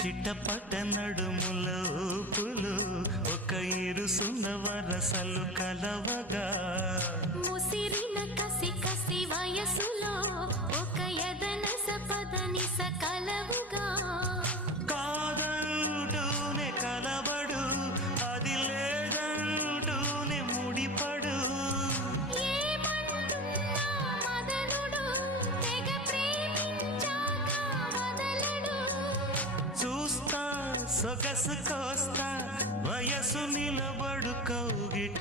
చిట్టపట నడుముల ఊపులు ఒక ఇరుసున్న వరసలు కలవగా ముసిరిన కసి కసి వయసులో ఒక యదన సపదని సకలవుగా కాదంటూనే కలబడు అది లేదంటూనే ముడిపడు ఏమంటున్నా మదనుడు తెగ ప్రేమించాక వదలడు చూస్తా సొగసు కోస్తా వయసు నిలబడు కౌగిట